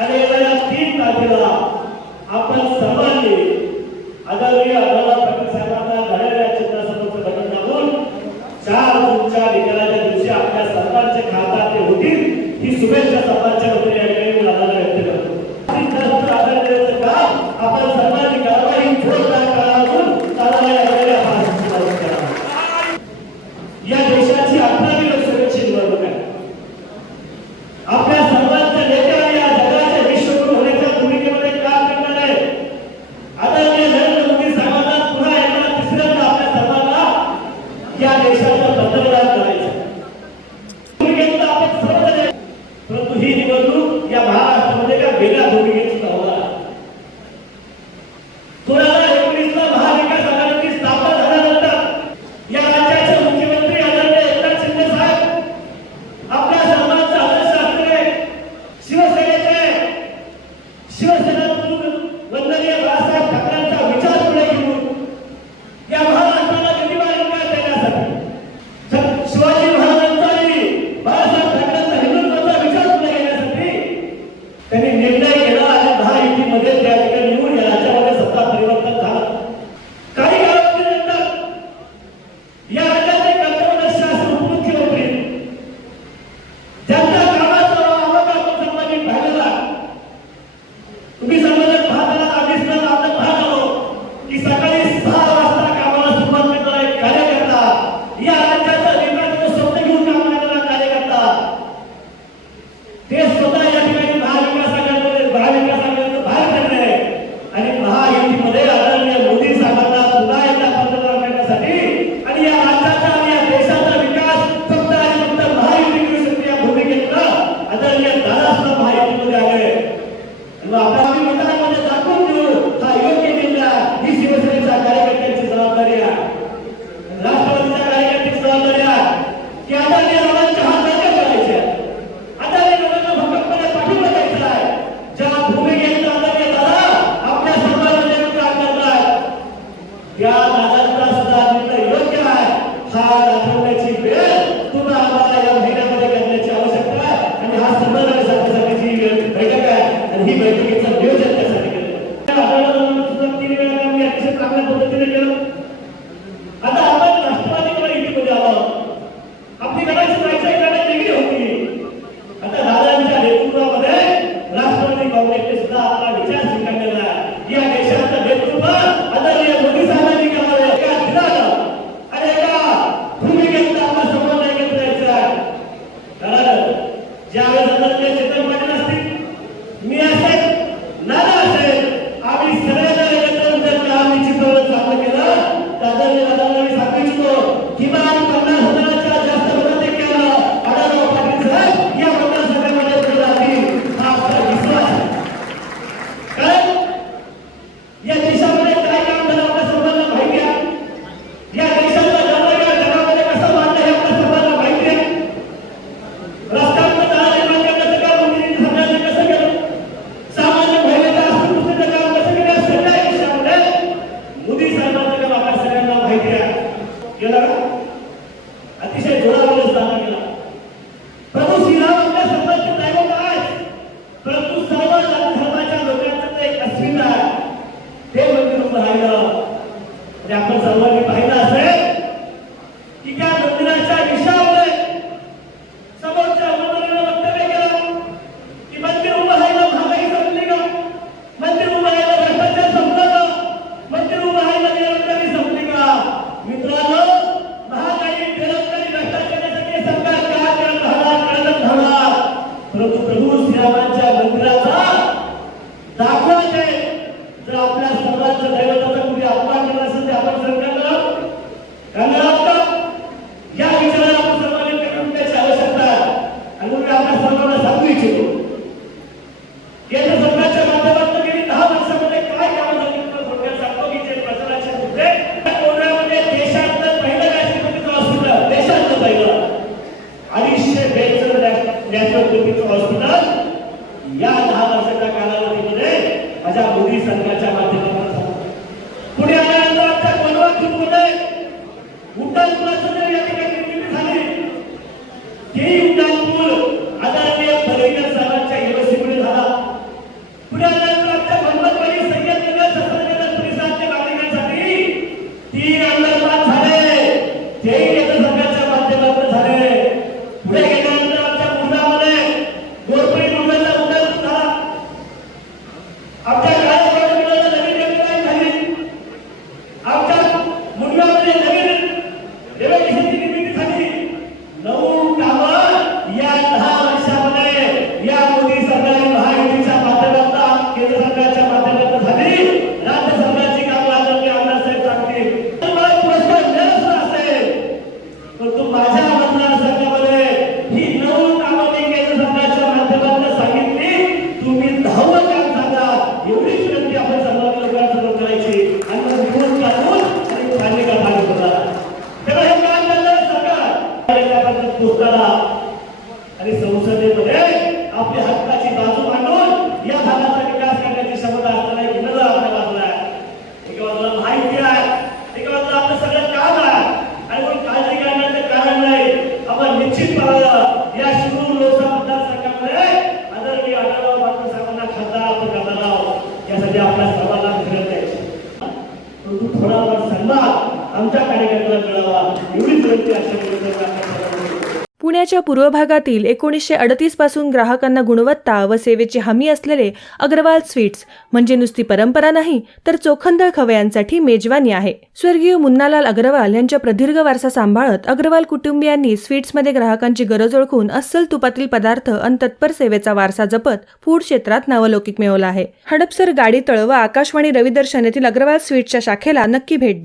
आणि येणाऱ्या 3 तारखेला आपण सर्वांनी आदरणीय आढावा पाटील साहेबांना घड्याळ्या चिन्हासमोरचं बटन दाबून 4 जूनच्या निकालाच्या दिवशी आपल्या सरकारचे खासदार ते होतील ही शुभेच्छा सरकारच्या वतीने या ठिकाणी मला व्यक्त करतो. आदरणीयांचं काम आपण सर्वांनी करावा ही जोरदार करावून चालवायला लागलेल्या या देशाची 18वी लोकसभेची निवडणूक आहे. आपल्या सर्वांच्या नेत्यांनी या जगाचे विश्वगुरू होण्याच्या भूमिकेमध्ये काम करणार आहे. आदरणीय नरेंद्र मोदी साहेबांना पुन्हा एकदा तिसऱ्यांदा आपल्या सर्वांना या देशाचं पंतप्रधान करायचं भूमिकेत आपण सर्वजण, परंतु ही निवडणूक या महाराष्ट्रामध्ये एका वेगळ्या भूमिकेची होणार आहे. 2019 ला महाविकास आघाडीची स्थापना झाल्यानंतर या राज्याचे मुख्यमंत्री आदरणीय एकनाथ शिंदे साहेब आपल्या सर्वांचा आदर्श असलेले शिवसेना वंदनीय बाळासाहेब ठाकरेंचा विचार पुढे घेऊन या महाराष्ट्राला गतिमान विकास देण्यासाठी शिवाजी महाराजांचा आणि बाळासाहेब ठाकरेंचा हिंदुत्वाचा विचार पुढे घेण्यासाठी त्यांनी निर्णय केला आणि महायुतीमध्ये त्या ठिकाणी येऊन या राज्यामध्ये सत्ता परिवर्तन झालं. काही कालावधीनंतर या राज्याचे कर्तव्यदक्ष असे उपमुख्यमंत्री ज्यांच्या कामाचा आवाका आपण सर्वांनी पाहिलेला, तुम्ही सर्वजण पाहताना दिसलं, आपण पाहत आलो की सकाळी 6 वाजता कामाला सुरुवात करणारा एक कार्यकर्ता, या राज्याचा विकास स्वप्न घेऊन काम करणारा कार्यकर्ता, ते स्वतः या ठिकाणी महाविकास आघाडीतून बाहेर पडले आणि महायुतीमध्ये आदरणीय मोदी साहेबांना पुन्हा एकदा पंतप्रधान करण्यासाठी आणि या राज्याचा आणि या देशाचा विकास फक्त आणि फक्त महायुती करू शकते या भूमिकेतनं आदरणीय दादासाहेब महायुतीमध्ये आले. आपण मतदानामध्ये दाखवून देऊ हा योग्य निर्णय ही शिवसेनेच्या कार्यकर्त्यांची जबाबदारी आहे, राष्ट्रवादीच्या कार्यकर्त्यांची जबाबदारी आहे की आदरणीय रावांच्या हात बळकट करायचे, आदरणीय लोकांना भक्कमपणे पाठिंबा द्यायचा आहे. ज्या भूमिकेत आदरणीय दादा आपल्या सर्वांमध्ये काम करतात त्या दादांचा सुद्धा निर्णय योग्य आहे. हा दाखवण्याची वेळ पुन्हा आम्हाला या महिन्यामध्ये करण्याची आवश्यकता आहे आणि हा समन्वयासाठीची बैठक आहे आणि ही बैठकीचं नियोजन त्यासाठी केलं. आढळरावांना सुद्धा 3 वेळा आम्ही अतिशय चांगल्या पद्धतीने केलं. आता आपण राष्ट्रवादीकडे युतीमध्ये आलो. आपली कदाचित वाटचाल वेगळी होती. आता दादांच्या नेतृत्वामध्ये राष्ट्रवादी काँग्रेसने सुद्धा आपला विचार स्वीकारलेला आहे. या देशाचं नेतृत्व आदरणीय मोदी साहेबांनी करावे एका धीरानं आणि एका भूमिकेत आपला संबंध एकत्र यायचा आहे. कारण ज्यावेळेस आदरणीय चेतन पाटील असतील, मी असेल, नाना असेल, आम्ही सगळ्यांना एकत्र जर काम निश्चितपणे चांगलं केलं तर आदरणीय दादांना मी सांगू इच्छितो किमान 50,000च्या जास्त मताधिक्यानं आढळराव पाटील साहेब या मतदारसंघामध्ये पुढे जातील हा आपला विश्वास आहे. कारण या देशामध्ये काय काम झालं आपल्या सर्वांना माहिती आहे. या देशाचा दर्जा जगामध्ये कसा वाढला हे आपल्या सर्वांना माहिती आहे. रस्त्यांवर जाळा निर्माण करण्याचं काम मंत्रिनी साहेबांनी कसं केलं, सामान्य महिलेच्या अस्पृश्यतेचं काम कसं केलं, या सगळ्या देशामध्ये मोदी साहेबांचं काम आपल्या सगळ्यांना माहिती आहे. केलं का? अतिशय जोरावर साजरा केला. प्रभू श्रीराम आपल्या सर्वांचे दैवत आहे, परंतु सर्व धर्माच्या लोकांचं ते एक अस्मिता आहे, ते मंदिर उभं राहिलं. म्हणजे आपण सर्वांनी पाहिलं असेल की त्या मंदिराच्या विषयामध्ये समोरच्या मंदिरानं वक्तव्य केलं की मंदिर उभं राहिलं महागाई संपली का, मंदिर उभं राहिलं भ्रष्टाचार संपला का, मंदिर उभं राहिलं बेरोजगारी संपली का. मित्रांनो, महागाई बेरोजगारी भ्रष्टाचारासाठी सरकार काय करत राहणार, परंतु प्रभू श्रीरामांच्या मंदिराचा दाखला ते जर आपल्या सर्वांच्या दैवताचा कुठे अपमान केला असेल ते आपण सरकारला या विचाराला आपण सर्वांनी करून त्याची आवश्यकता आहे. आणि मी आपल्या सर्वांना सांगू इच्छितो केंद्र सरकारच्या माध्यमातून गेली 10 वर्षामध्ये काय कामं झाली थोडक्यात सांगतो की जे प्रचाराचे मुद्दे कोरोनामध्ये देशातलं पहिलं नॅशनल हॉस्पिटल, देशातलं पहिलं 250 बेडचं नॅशनल हॉस्पिटल या 10 वर्षाच्या कालावधीमध्ये माझ्या मोदी सरकारच्या माध्यमातून पुणे आल्यानंतर आमच्या कोल्हापूरमध्ये उड्डाणपुलाचं या ठिकाणी निर्मिती झाली. ही उड्डाणपूल आदरणीय पदवीधर साहेबांच्या युनिव्हर्सिटीमध्ये झाला. पुण्याच्या पूर्व भागातील 1938 पासून ग्राहकांना गुणवत्ता व सेवेची हमी असलेले अग्रवाल स्वीट्स म्हणजे नुसती परंपरा नाही तर चोखंदळ खवयांसाठी मेजवानी आहे. स्वर्गीय मुन्नालाल अग्रवाल यांच्या प्रदीर्घ वारसा सांभाळत अग्रवाल कुटुंबियांनी स्वीट्समध्ये ग्राहकांची गरज ओळखून अस्सल तुपातील पदार्थ आणि तत्पर सेवेचा वारसा जपत फूड क्षेत्रात नावलौकिक मिळवला आहे. हडपसर, गाडीतळ व आकाशवाणी रविदर्शन येथील अग्रवाल स्वीट्सच्या शाखेला नक्की भेट द्या.